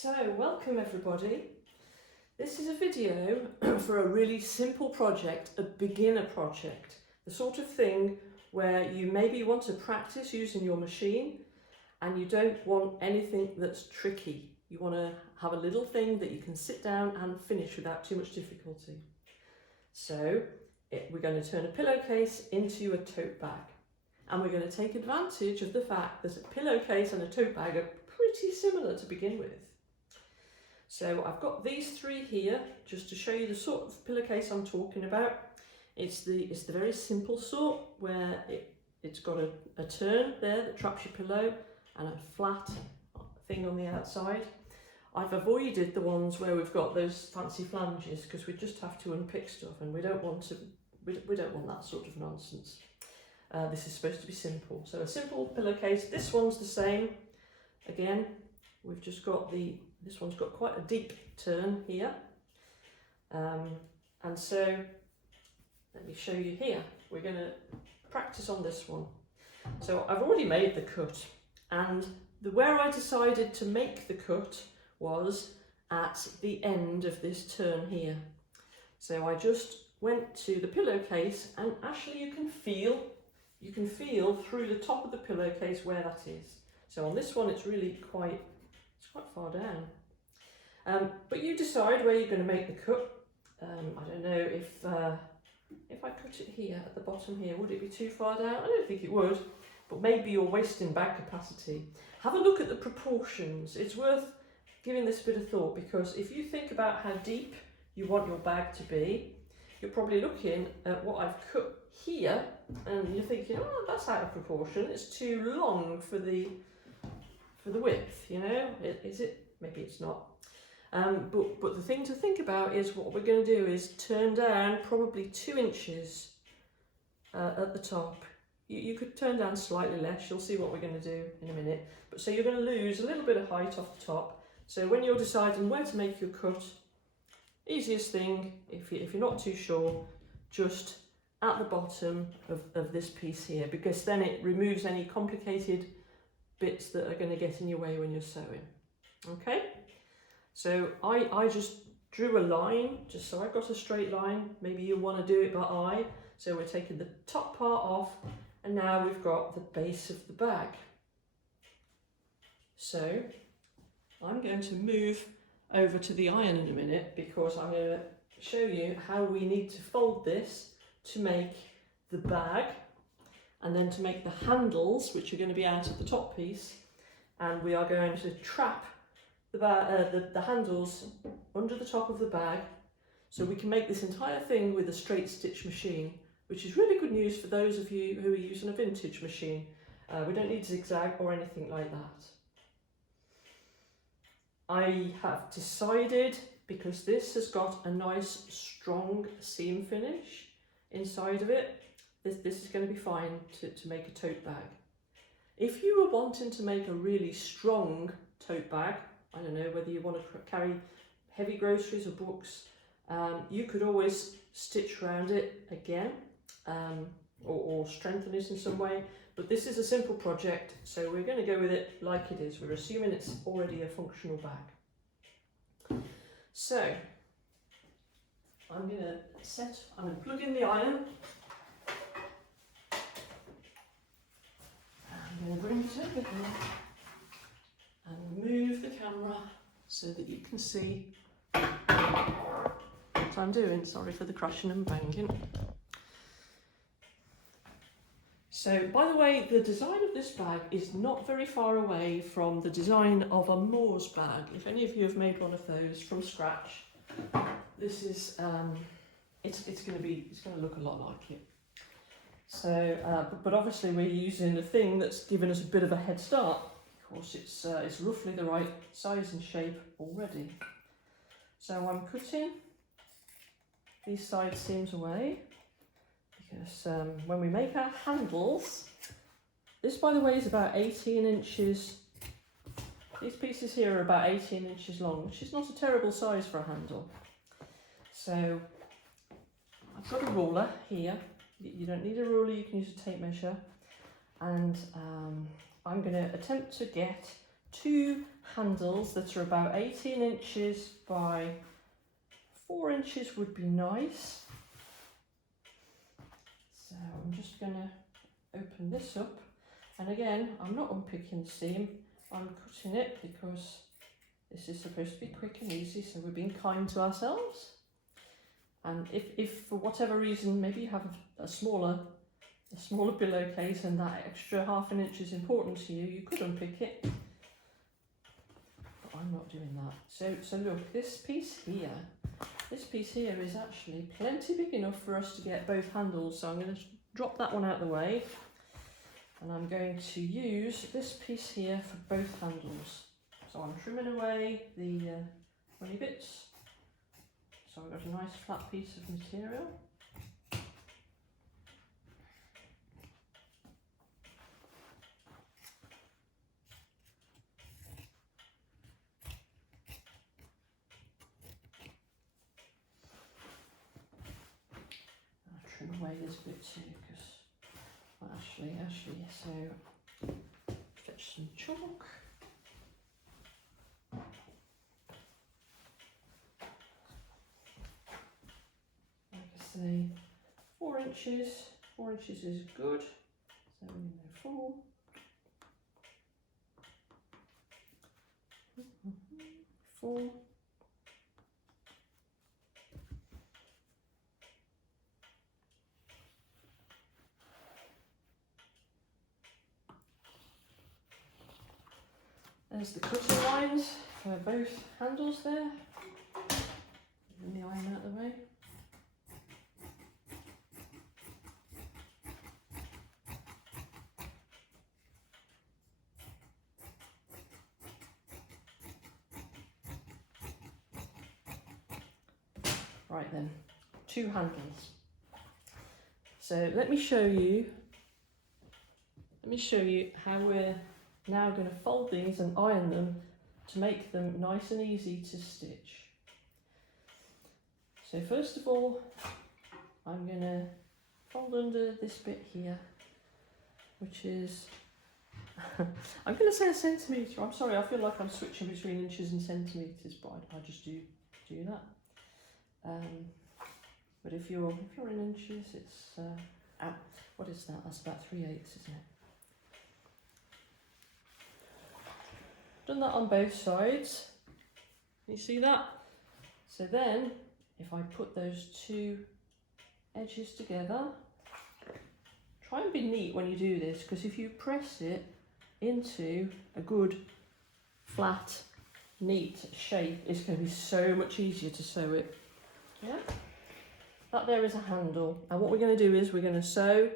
So, welcome everybody. This is a video for a really simple project, a beginner project. The sort of thing where you maybe want to practice using your machine and you don't want anything that's tricky. You want to have a little thing that you can sit down and finish without too much difficulty. So, we're going to turn a pillowcase into a tote bag. And we're going to take advantage of the fact that a pillowcase and a tote bag are pretty similar to begin with. So I've got these three here just to show you the sort of pillowcase I'm talking about. It's the very simple sort where it's got a turn there that traps your pillow and a flat thing on the outside. I've avoided the ones where we've got those fancy flanges because we just have to unpick stuff and we don't want that sort of nonsense. This is supposed to be simple. So a simple pillowcase. This one's the same. Again, we've just got this one's got quite a deep turn here. And so let me show you here. We're going to practice on this one. So I've already made the cut, and where I decided to make the cut was at the end of this turn here. So I just went to the pillowcase, and actually you can feel through the top of the pillowcase where that is. So on this one it's really quite far down. But you decide where you're going to make the cut. I don't know if I cut it here at the bottom here, would it be too far down? I don't think it would, but maybe you're wasting bag capacity. Have a look at the proportions. It's worth giving this a bit of thought, because if you think about how deep you want your bag to be, you're probably looking at what I've cut here and you're thinking, oh, that's out of proportion, it's too long for the width, you know. Is it? Maybe it's not. But the thing to think about is what we're going to do is turn down probably 2 inches at the top. You could turn down slightly less, you'll see what we're going to do in a minute. But so you're going to lose a little bit of height off the top. So when you're deciding where to make your cut, easiest thing, if you're not too sure, just at the bottom of this piece here, because then it removes any complicated bits that are going to get in your way when you're sewing. Okay, so I just drew a line just so I got a straight line. Maybe you want to do it by eye. So we're taking the top part off, and now we've got the base of the bag. So I'm going to move over to the iron in a minute, because I'm going to show you how we need to fold this to make the bag, and then to make the handles, which are going to be out of the top piece, and we are going to trap the handles under the top of the bag, so we can make this entire thing with a straight stitch machine, which is really good news for those of you who are using a vintage machine. We don't need zigzag or anything like that. I have decided, because this has got a nice strong seam finish inside of it, this is going to be fine to make a tote bag. If you were wanting to make a really strong tote bag, I don't know whether you want to carry heavy groceries or books, you could always stitch around it again, or strengthen it in some way. But this is a simple project, so we're going to go with it like it is. We're assuming it's already a functional bag. So I'm going to plug in the iron. I'm going to bring it over here and move the camera so that you can see what I'm doing. Sorry for the crashing and banging. So, by the way, the design of this bag is not very far away from the design of a Moore's bag. If any of you have made one of those from scratch, this is it's going to look a lot like it. So, but obviously we're using a thing that's given us a bit of a head start. Of course, it's roughly the right size and shape already. So I'm cutting these side seams away, because when we make our handles, this, by the way, is about 18 inches. These pieces here are about 18 inches long, which is not a terrible size for a handle. So I've got a ruler here. You don't need a ruler, you can use a tape measure. And I'm going to attempt to get two handles that are about 18 inches by 4 inches would be nice. So I'm just going to open this up, and again I'm not unpicking the seam, I'm cutting it because this is supposed to be quick and easy, so we're being kind to ourselves. And if for whatever reason maybe you have a smaller pillowcase and that extra ½ inch is important to you, you could unpick it. But I'm not doing that. So look, this piece here is actually plenty big enough for us to get both handles. So I'm going to drop that one out of the way, and I'm going to use this piece here for both handles. So I'm trimming away the funny bits. So I've got a nice flat piece of material. I'll trim away this bit too, because actually, so fetch some chalk. Say 4 inches. 4 inches is good. So we're going to go 4. 4. There's the cutting lines for both handles there. Move the iron out of the way. Right then, 2 handles. So let me show you how we're now going to fold these and iron them to make them nice and easy to stitch. So first of all, I'm going to fold under this bit here, which is I'm going to say a centimetre. I'm sorry, I feel like I'm switching between inches and centimetres, but I just do that. But if you're in inches, it's what is that? That's about 3/8, isn't it? Done that on both sides. Can you see that? So then, if I put those 2 edges together, try and be neat when you do this, because if you press it into a good, flat, neat shape, it's going to be so much easier to sew it. Yeah, that there is a handle, and what we're going to do is we're going to sew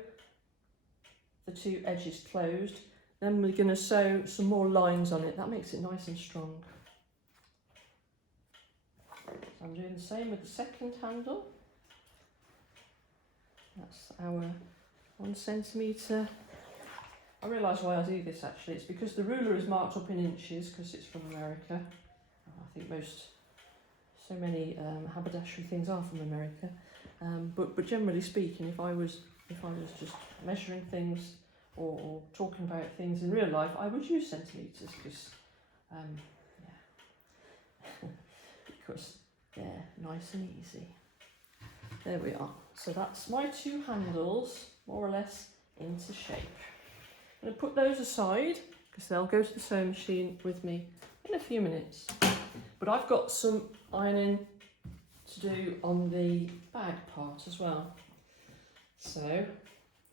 the 2 edges closed, then we're going to sew some more lines on it. That makes it nice and strong. So I'm doing the same with the second handle. That's our 1 centimetre. I realise why I do this actually. It's because the ruler is marked up in inches because it's from America. I think so many haberdashery things are from America, but generally speaking, if I was just measuring things or talking about things in real life, I would use centimetres because because they're nice and easy. There we are. So that's my 2 handles more or less into shape. I'm going to put those aside because they'll go to the sewing machine with me in a few minutes. But I've got some ironing to do on the bag part as well. So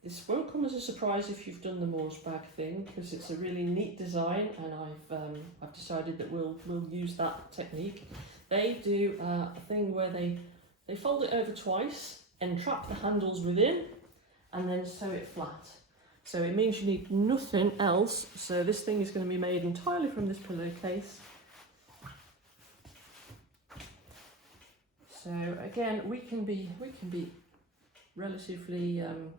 this won't come as a surprise if you've done the Moore's bag thing, because it's a really neat design, and I've decided that we'll use that technique. They do a thing where they fold it over twice, entrap the handles within, and then sew it flat. So it means you need nothing else. So this thing is going to be made entirely from this pillowcase. So again, we can be relatively, I'm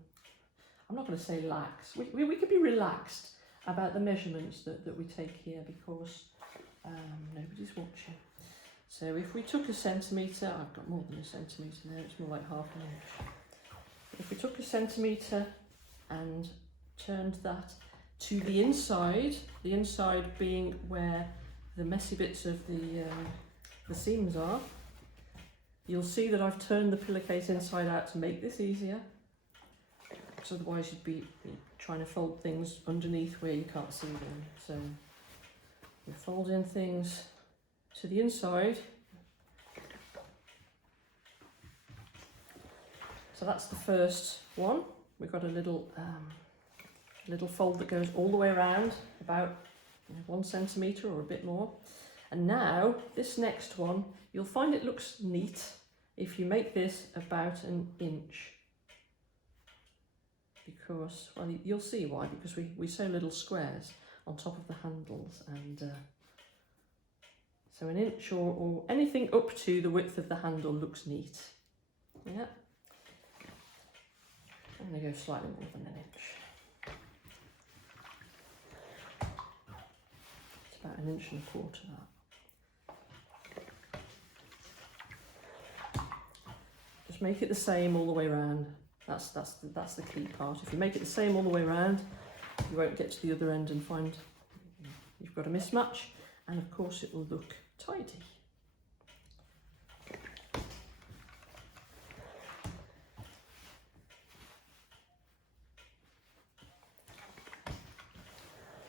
not going to say lax, we could be relaxed about the measurements that we take here, because nobody's watching. So if we took a centimetre, I've got more than a centimetre there, it's more like ½ inch. If we took a centimetre and turned that to the inside being where the messy bits of the seams are. You'll see that I've turned the pillowcase inside out to make this easier, because otherwise you'd be trying to fold things underneath where you can't see them. So we're folding things to the inside. So that's the first one. We've got a little fold that goes all the way around, about 1 centimetre or a bit more. And now this next one, you'll find it looks neat if you make this about 1 inch. Because, well, you'll see why, because we sew little squares on top of the handles, and so 1 inch or anything up to the width of the handle looks neat. Yeah. I'm going to go slightly more than 1 inch. It's about 1 1/4 inch that. Just make it the same all the way around. That's the key part. If you make it the same all the way around, you won't get to the other end and find you've got a mismatch, and of course it will look tidy.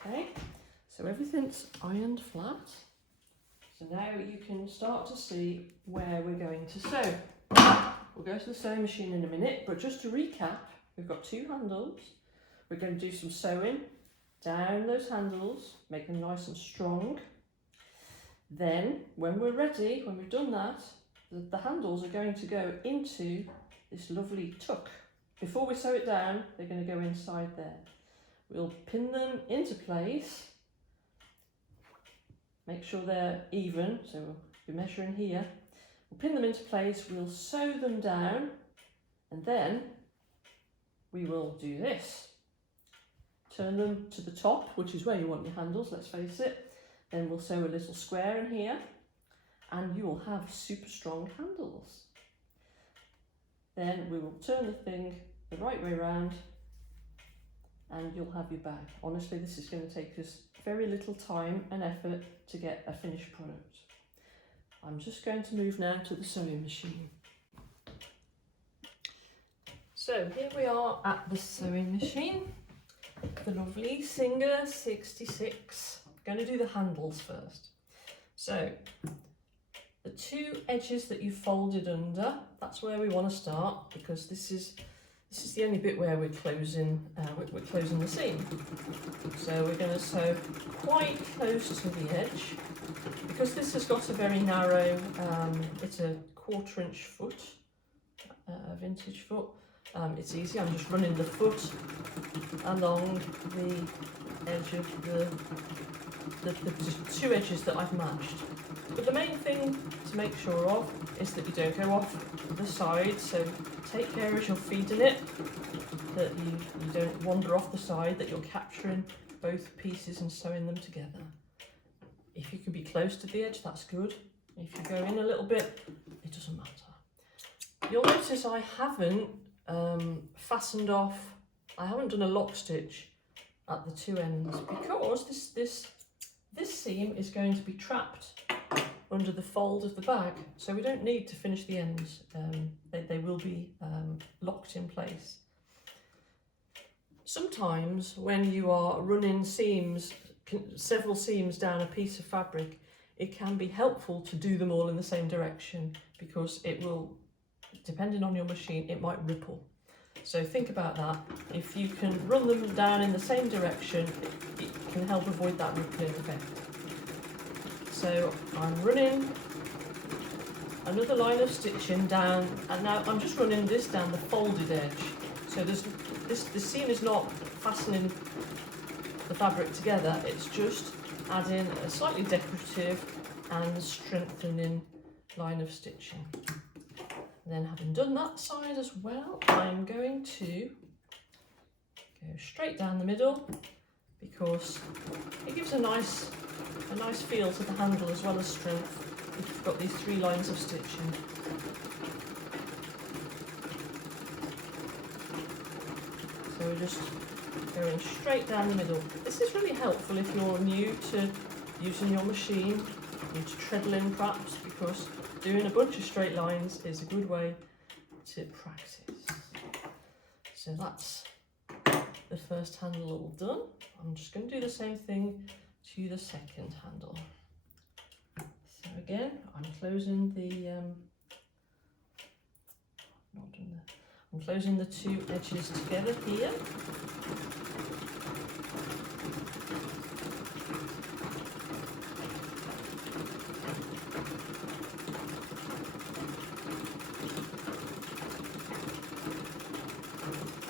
Okay, so everything's ironed flat. So now you can start to see where we're going to sew. We'll go to the sewing machine in a minute, but just to recap, we've got 2 handles. We're going to do some sewing down those handles, make them nice and strong. Then, when we're ready, when we've done that, the handles are going to go into this lovely tuck. Before we sew it down, they're going to go inside there. We'll pin them into place, make sure they're even, so we'll be measuring here. We'll pin them into place, we'll sew them down, and then we will do this. Turn them to the top, which is where you want your handles, let's face it. Then we'll sew a little square in here, and you will have super strong handles. Then we will turn the thing the right way around, and you'll have your bag. Honestly, this is going to take us very little time and effort to get a finished product. I'm just going to move now to the sewing machine. So here we are at the sewing machine, the lovely Singer 66. I'm going to do the handles first. So the 2 edges that you folded under, that's where we want to start, because this is the only bit where we're closing the seam. So we're going to sew quite close to the edge, because this has got a very narrow, it's a 1/4 inch foot, a vintage foot. It's easy, I'm just running the foot along the edge of the 2 edges that I've matched. But the main thing to make sure of is that you don't go off the side, so take care as you're feeding it, that you don't wander off the side, that you're capturing both pieces and sewing them together. If you can be close to the edge, that's good. If you go in a little bit, it doesn't matter. You'll notice I haven't fastened off, I haven't done a lock stitch at the 2 ends, because this seam is going to be trapped under the fold of the bag, so we don't need to finish the ends. They will be locked in place. Sometimes when you are running seams, several seams down a piece of fabric, it can be helpful to do them all in the same direction, because it will, depending on your machine, it might ripple. So think about that. If you can run them down in the same direction, it can help avoid that rippling effect. So I'm running another line of stitching down, and now I'm just running this down the folded edge. So the seam is not fastening the fabric together, it's just adding a slightly decorative and strengthening line of stitching. And then, having done that side as well, I'm going to go straight down the middle, because it gives a nice feel to the handle as well as strength if you've got these 3 lines of stitching. So we're just going straight down the middle. This is really helpful if you're new to using your machine, new to treadling perhaps, because doing a bunch of straight lines is a good way to practice. So that's the first handle all done. I'm just going to do the same thing to the second handle. So again, I'm closing I'm closing the two edges together here.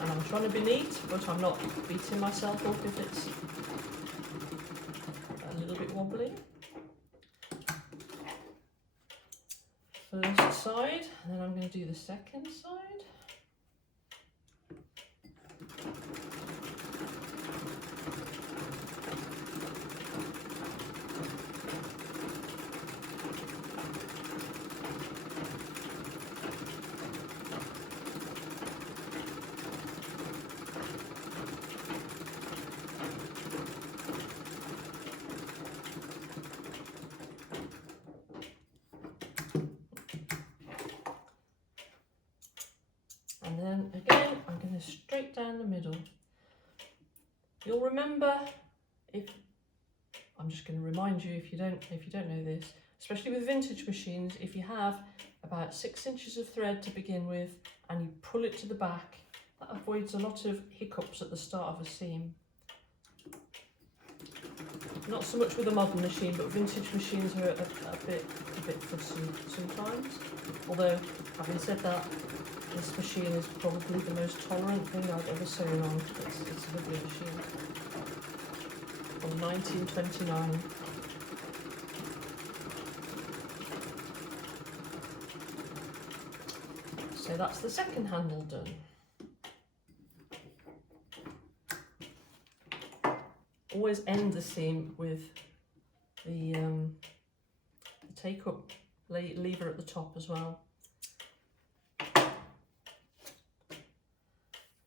And I'm trying to be neat, but I'm not beating myself up if it's a little bit wobbly. First side, and then I'm going to do the second side. And then again, I'm going to straight down the middle. You'll remember, I'm just going to remind you if you don't know this, especially with vintage machines, if you have about 6 inches of thread to begin with and you pull it to the back, that avoids a lot of hiccups at the start of a seam. Not so much with a modern machine, but vintage machines are a bit fussy sometimes. Although, having said that, this machine is probably the most tolerant thing I've ever sewn on. It's a lovely machine. From 1929. So that's the second handle done. Always end the seam with the take-up lever at the top as well.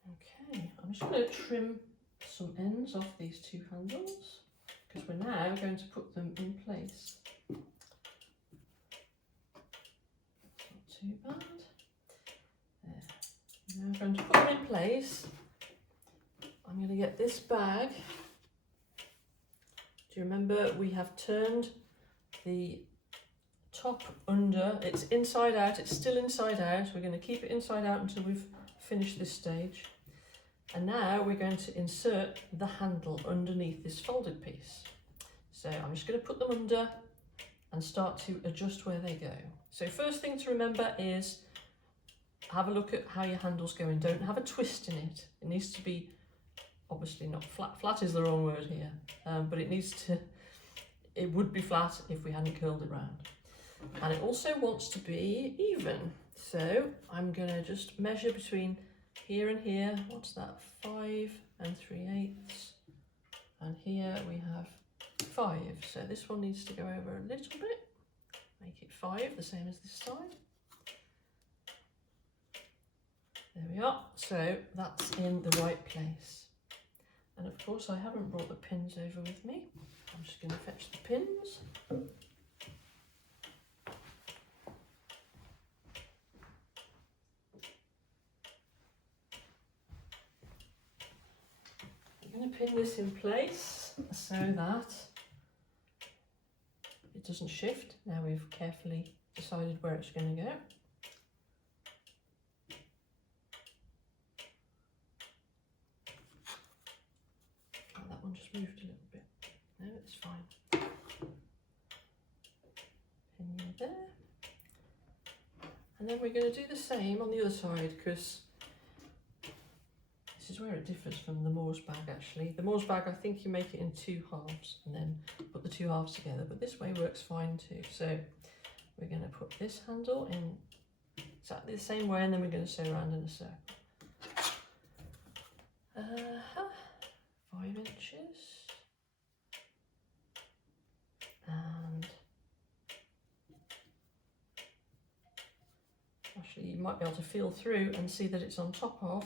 Okay, I'm just going to trim some ends off these two handles because we're now going to put them in place. Not too bad. There. Now I'm going to put them in place. I'm going to get this bag. Do you remember we have turned the top under? It's inside out, it's still inside out. We're going to keep it inside out until we've finished this stage. And now we're going to insert the handle underneath this folded piece. So I'm just going to put them under and start to adjust where they go. So first thing to remember is have a look at how your handle's going. Don't have a twist in it. It needs to be obviously not flat. Flat is the wrong word here, but it would be flat if we hadn't curled it round. And it also wants to be even. So I'm going to just measure between here and here. What's that? 5 3/8. And here we have 5. So this one needs to go over a little bit. Make it 5, the same as this side. There we are. So that's in the right place. And of course I haven't brought the pins over with me. I'm just going to fetch the pins. I'm going to pin this in place so that it doesn't shift. Now we've carefully decided where it's going to go. That one just moved a little bit. No, it's fine. Pin you there. And then we're going to do the same on the other side, because this is where it differs from the Moore's bag actually. The Moore's bag, I think you make it in 2 halves and then put the 2 halves together, but this way works fine too. So we're going to put this handle in exactly the same way, and then we're going to sew around in a circle. 5 inches. And actually you might be able to feel through and see that it's on top of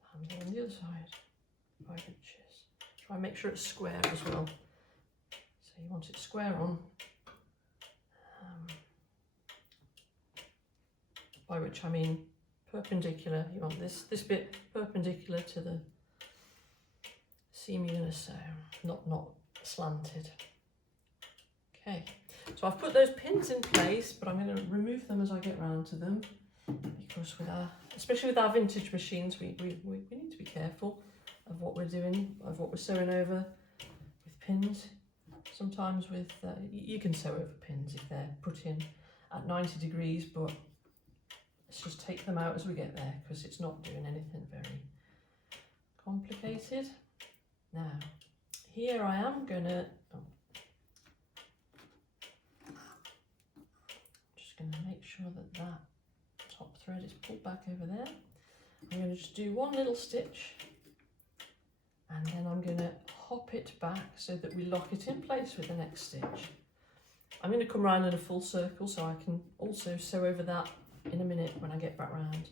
the handle on the other side, 5 inches. Try and make sure it's square as well. So you want it square on, by which I mean perpendicular. You want this bit perpendicular to the seam you're going to sew, not slanted. Okay, so I've put those pins in place, but I'm going to remove them as I get round to them, because especially with our vintage machines, we need to be careful of what we're doing, of what we're sewing over with pins. Sometimes with you can sew over pins if they're put in at 90 degrees, but let's just take them out as we get there, because it's not doing anything very complicated. Now, here I am gonna, just gonna make sure that that top thread is pulled back over there. I'm gonna just do one little stitch, and then I'm gonna hop it back so that we lock it in place with the next stitch. I'm gonna come round in a full circle so I can also sew over that in a minute when I get back round.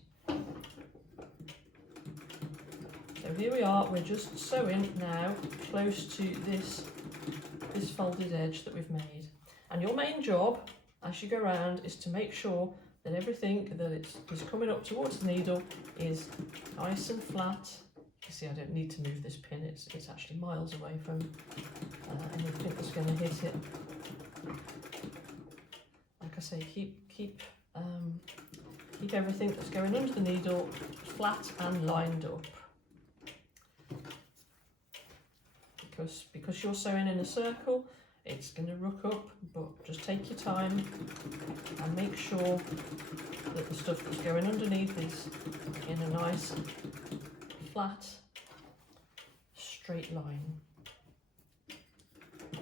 So here we are, we're just sewing now close to this folded edge that we've made. And your main job as you go around is to make sure that everything that is coming up towards the needle is nice and flat. You see I don't need to move this pin, it's actually miles away from anything that's going to hit it. Like I say, keep everything that's going under the needle flat and lined up. Because you're sewing in a circle, it's going to rook up, but just take your time and make sure that the stuff that's going underneath is in a nice flat straight line. You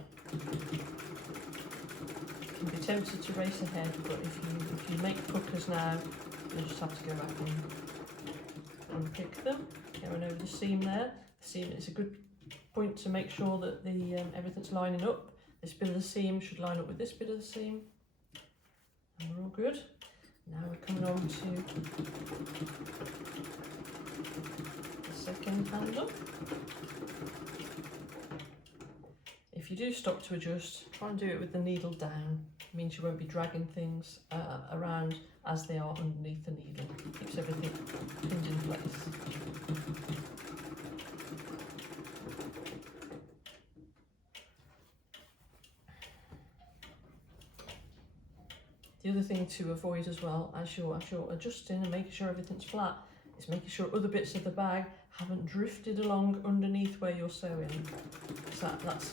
can be tempted to race ahead, but if you make puckers now, you'll just have to go back and pick them. Going over the seam there. The seam is a good point to make sure that the everything's lining up. This bit of the seam should line up with this bit of the seam, and we're all good. Now we're coming on to the second handle. If you do stop to adjust, try and do it with the needle down. It means you won't be dragging things around as they are underneath the needle. It keeps everything pinned in place. The other thing to avoid as well, as you're adjusting and making sure everything's flat, is making sure other bits of the bag haven't drifted along underneath where you're sewing. So that's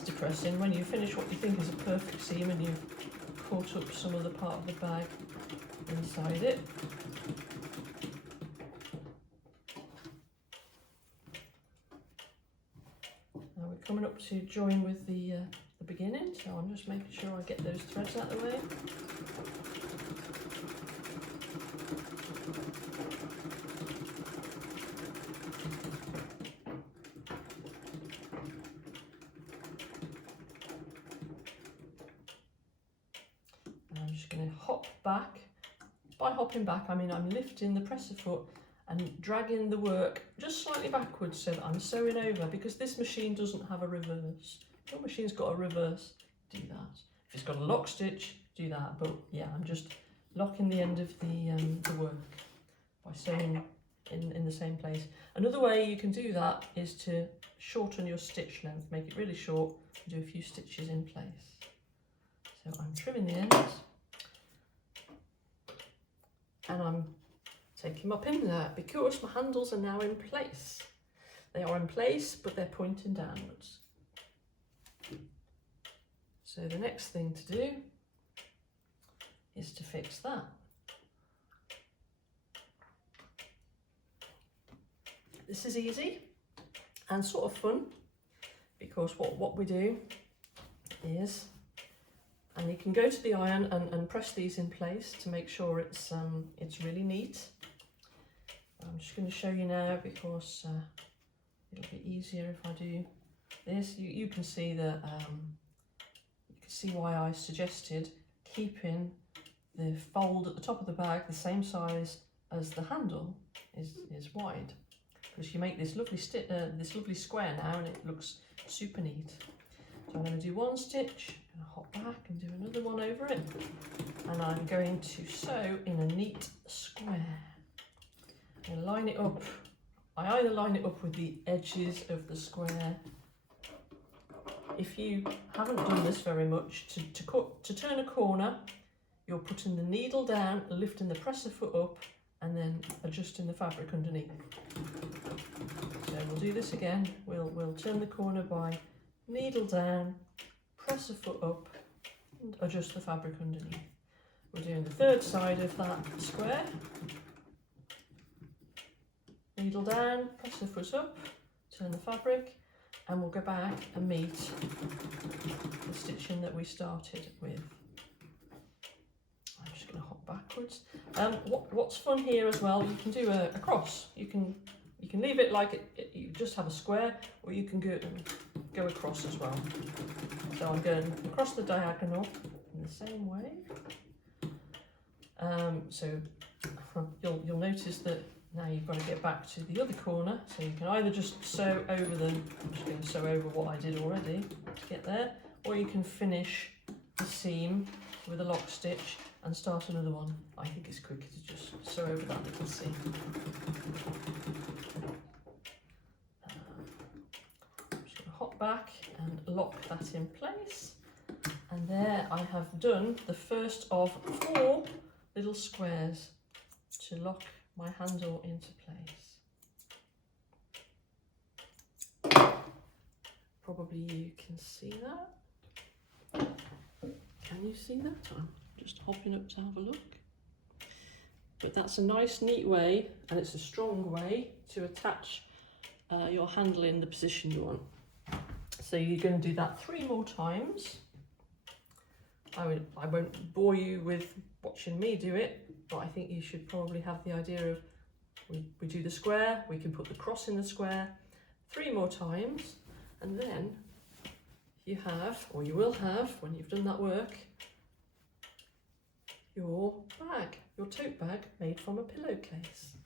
depressing when you finish what you think is a perfect seam and you've caught up some other part of the bag inside it. Now we're coming up to join with the beginning, so I'm just making sure I get those threads out of the way. And I'm just going to hop back. By hopping back, I mean I'm lifting the presser foot and dragging the work just slightly backwards so that I'm sewing over, because this machine doesn't have a reverse. If your machine's got a reverse, do that. If it's got a lock stitch, do that. But yeah, I'm just locking the end of the work by sewing in the same place. Another way you can do that is to shorten your stitch length, make it really short, and do a few stitches in place. So I'm trimming the ends, and I'm taking my pins out because my handles are now in place. They are in place, but they're pointing downwards. So the next thing to do is to fix that. This is easy and sort of fun, because what we do is, and you can go to the iron and press these in place to make sure it's really neat. I'm just going to show you now because it'll be easier if I do this. You can see that see why I suggested keeping the fold at the top of the bag the same size as the handle is wide, because you make this lovely square now, and it looks super neat. So I'm going to do one stitch, I'm going to hop back and do another one over it, and I'm going to sew in a neat square. I'm going to line it up. I either line it up with the edges of the square. If you haven't done this very much, to turn a corner, you're putting the needle down, lifting the presser foot up, and then adjusting the fabric underneath. So we'll do this again. We'll turn the corner by needle down, presser foot up, and adjust the fabric underneath. We're doing the third side of that square. Needle down, presser foot up, turn the fabric, and we'll go back and meet the stitching that we started with. I'm just going to hop backwards. What's fun here as well, you can do a cross. You can leave it like you just have a square, or you can go across as well. So I'm going across the diagonal in the same way. So you'll notice that now you've got to get back to the other corner. So you can either just sew over them. I'm just going to sew over what I did already to get there, or you can finish the seam with a lock stitch and start another one. I think it's quicker to just sew over that little seam. I'm just going to hop back and lock that in place. And there I have done the first of 4 little squares to lock my handle into place. Probably you can see that. Can you see that? I'm just hopping up to have a look. But that's a nice, neat way, and it's a strong way to attach your handle in the position you want. So you're going to do that 3 more times. I won't bore you with watching me do it, but I think you should probably have the idea of we do the square, we can put the cross in the square 3 more times, and then you have, or you will have, when you've done that work, your bag, your tote bag made from a pillowcase.